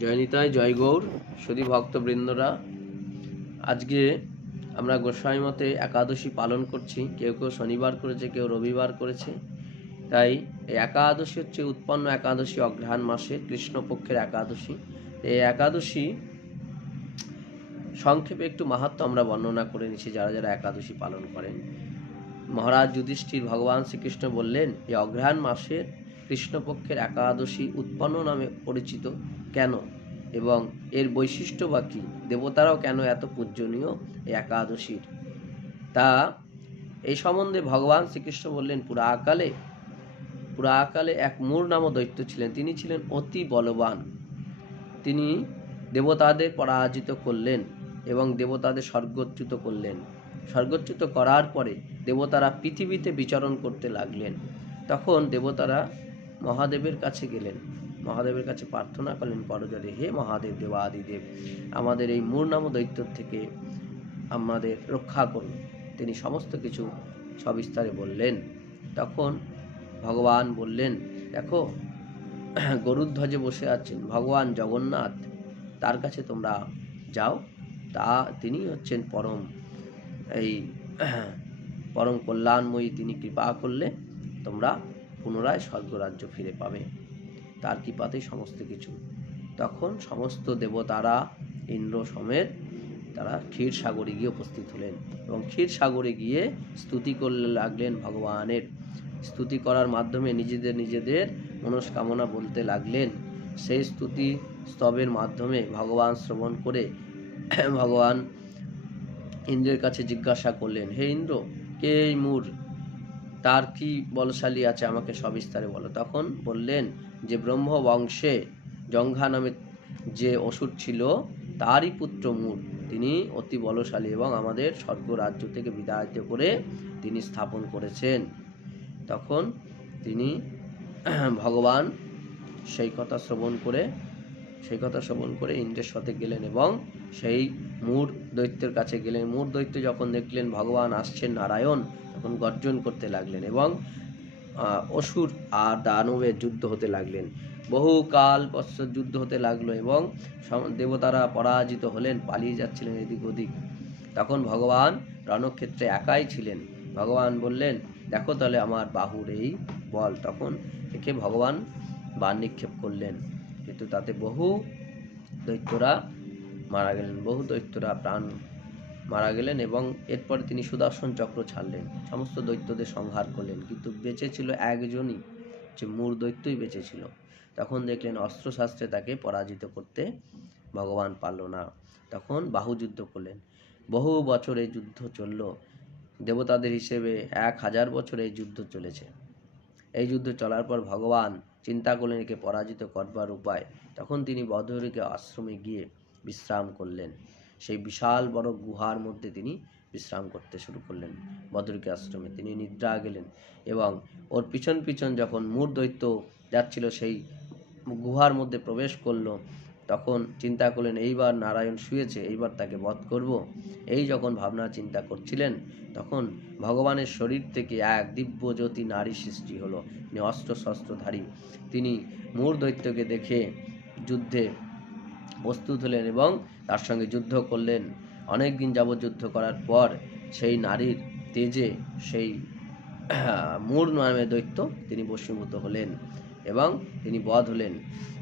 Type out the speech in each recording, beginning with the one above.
জয় নিতাই, জয় গৌর সুধী ভক্তবৃন্দরা। আজকে আমরা গোস্বামী মতে একাদশী পালন করছি। কেউ কেউ শনিবার করেছে, কেউ রবিবার করেছে। তাই এই একাদশী হচ্ছে উৎপন্ন একাদশী, অগ্রহায়ণ মাসের কৃষ্ণপক্ষের একাদশী। এই একাদশী সংক্ষেপে একটু মাহাত্ম্য আমরা বর্ণনা করে নিচ্ছি যারা যারা একাদশী পালন করেন। মহারাজ যুধিষ্ঠির ভগবান শ্রীকৃষ্ণ বললেন, এই অগ্রহায়ণ মাসের কৃষ্ণপক্ষের একাদশী উৎপন্ন নামে পরিচিত কেন এবং এর বৈশিষ্ট্য বা কী, দেবতারাও কেন এত পূজনীয় এই একাদশীর, তা এই সম্বন্ধে ভগবান শ্রীকৃষ্ণ বললেন, পুরাকালে এক মূর নামক দৈত্য ছিলেন। তিনি ছিলেন অতি বলবান। তিনি দেবতাদের পরাজিত করলেন এবং দেবতাদের স্বর্গচ্যুত করলেন। স্বর্গচ্যুত করার পরে দেবতারা পৃথিবীতে বিচরণ করতে লাগলেন। তখন দেবতারা মহাদেবের কাছে গেলেন, মহাদেবের কাছে প্রার্থনা করলেন করজোড়ে, হে মহাদেব, দেবাদিদেব, আমাদের এই মূর নামক দৈত্যর থেকে আমাদের রক্ষা করুন। তিনি সমস্ত কিছু সবিস্তারে বললেন। তখন ভগবান বললেন, দেখো, গরুধ্বজে বসে আছেন ভগবান জগন্নাথ, তার কাছে তোমরা যাও। তিনি হচ্ছেন পরম কল্যাণময়ী। তিনি কৃপা করলে তোমরা পুনরায় স্বর্গরাজ্য ফিরে পাবে। তার কৃপাতেই সমস্ত কিছু। তখন সমস্ত দেবতারা ইন্দ্র সমেত তারা ক্ষীরসাগরে গিয়ে উপস্থিত হলেন এবং ক্ষীরসাগরে গিয়ে স্তুতি করতে লাগলেন ভগবানের। স্তুতি করার মাধ্যমে নিজেদের মনস্কামনা বলতে লাগলেন। সেই স্তুতি স্তবের মাধ্যমে ভগবান শ্রবণ করে ভগবান ইন্দ্রের কাছে জিজ্ঞাসা করলেন, হে ইন্দ্র, কে এই মূর, তার কি বলশালী আছে, আমাকে সবিস্তারে বলো। তখন বললেন যে ব্রহ্ম বংশে জঙ্ঘা নামে যে অসুর ছিল তারই পুত্র মূর। তিনি অতি বলশালী এবং আমাদের স্বর্গ রাজ্য থেকে বিতাড়িত করে তিনি স্থাপন করেছেন। তখন তিনি ভগবান সেই কথা শ্রবণ করে ইন্দ্রের সাথে গেলেন এবং সেই মূর দৈত্যের কাছে গেলেন। মূর দৈত্য যখন দেখলেন ভগবান আসছেন নারায়ণ, তখন গর্জন করতে লাগলেন এবং অসুর আর দানবের যুদ্ধ হতে লাগলেন। বহুকাল পশ্চাৎ যুদ্ধ হতে লাগলো এবং দেবতারা পরাজিত হলেন, পালিয়ে যাচ্ছিলেন এদিক ওদিক। তখন ভগবান রণক্ষেত্রে একাই ছিলেন। ভগবান বললেন, দেখো তাহলে আমার বাহুর এই বল। তখন একে ভগবান বাণ নিক্ষেপ করলেন, কিন্তু তাতে বহু দৈত্যরা প্রাণ মারা গেলেন এবং এরপরে তিনি সুদর্শন চক্র ছাড়লেন, সমস্ত দৈত্যদের সংহার করলেন। কিন্তু বেঁচে ছিল একজনই, যে মূর দৈত্যই বেঁচে ছিল। তখন দেখলেন অস্ত্রশাস্ত্রে তাকে পরাজিত করতে ভগবান পারল না। তখন বাহুযুদ্ধ করলেন। বহু বছর এই যুদ্ধ চলল। দেবতাদের হিসেবে 1000 বছর এই যুদ্ধ চলেছে। এই যুদ্ধ চলার পর ভগবান চিন্তা করলেন একে পরাজিত করবার উপায়। তখন তিনি বদরিকে আশ্রমে গিয়ে বিশ্রাম করলেন। সেই বিশাল বড় গুহার মধ্যে তিনি বিশ্রাম করতে শুরু করলেন। বদরিকে আশ্রমে তিনি নিদ্রা গেলেন এবং ওর পিছন পিছন যখন মূর দৈত্য যাচ্ছিল, সেই গুহার মধ্যে প্রবেশ করলো। তখন চিন্তা করলেন এইবার নারায়ণ শুয়েছে, এইবার তাকে বধ করব। এই যখন ভাবনা চিন্তা করছিলেন, তখন ভগবানের শরীর থেকে এক দিব্য জ্যোতি নারী সৃষ্টি হলো। তিনি অস্ত্র শস্ত্রধারী। তিনি মূর দৈত্যকে দেখে যুদ্ধে প্রস্তুত হলেন এবং তার সঙ্গে যুদ্ধ করলেন। অনেক দিন যাবৎ যুদ্ধ করার পর সেই নারীর তেজে সেই মূর নামে দৈত্য তিনি বশীভূত হলেন এবং তিনি বধ হলেন।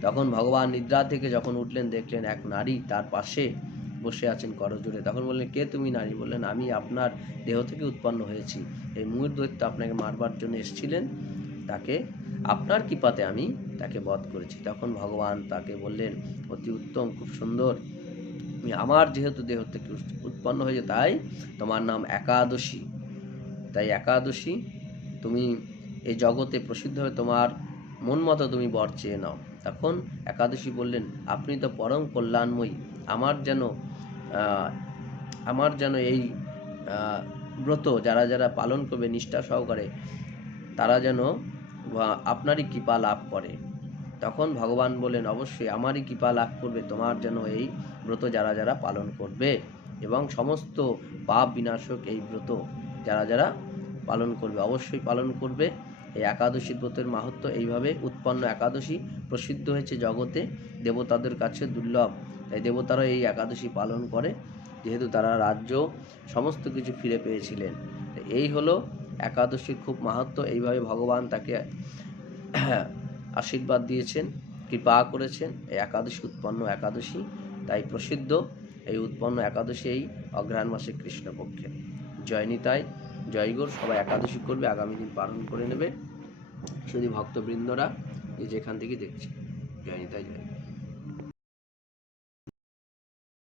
তখন ভগবান নিদ্রা থেকে যখন উঠলেন, দেখলেন এক নারী তার পাশে বসে আছেন করজোড়ে। তখন বললেন, কে তুমি নারী? বললেন, আমি আপনার দেহ থেকে উৎপন্ন হয়েছি। এই মূর দৈত্য আপনাকে মারবার জন্য এসেছিলেন, তাকে আপনার কৃপাতে আমি তাকে বধ করেছি। তখন ভগবান তাকে বললেন, অতি উত্তম, খুব সুন্দর, আমার যেহেতু দেহ থেকে উৎপন্ন হয়েছে তাই তোমার নাম একাদশী। তাই একাদশী তুমি এই জগতে প্রসিদ্ধ হয়ে তোমার মন মতো তুমি বর চেয়ে নাও। তখন একাদশী বললেন, আপনি তো পরম কল্যাণময়ী, আমার যেন এই ব্রত যারা যারা পালন করবে নিষ্ঠা সহকারে, তারা যেন আপনারই কৃপা লাভ করে। তখন ভগবান বলেন, অবশ্যই আমারই কৃপা লাভ করবে, তোমার যেন এই ব্রত যারা যারা পালন করবে এবং সমস্ত পাপ বিনাশক এই ব্রত যারা যারা পালন করবে, অবশ্যই পালন করবে এই একাদশী ব্রতের মাহাত্ম্য এইভাবে উৎপন্ন একাদশী প্রসিদ্ধ হয়েছে জগতে, দেবতাদের কাছে দুর্লভ, তাই দেবতারা এই একাদশী পালন করে, যেহেতু তারা রাজ্য সমস্ত কিছু ফিরে পেয়েছিলেন। এই হলো একাদশীর খুব মাহাত্ম্য। এইভাবে ভগবান তাকে আশীর্বাদ দিয়েছেন, কৃপা করেছেন। এই একাদশী উৎপন্ন একাদশী তাই প্রসিদ্ধ। এই উৎপন্ন একাদশী এই অগ্রহায়ণ মাসে কৃষ্ণপক্ষে। জয় নিতাই, জয় গৌর। সবাই একাদশী করবে, আগামী দিন পালন করে নেবে শুধু ভক্তবৃন্দরা, যে যেখান থেকে দেখছে। জয় নিতাই, জয় গৌর।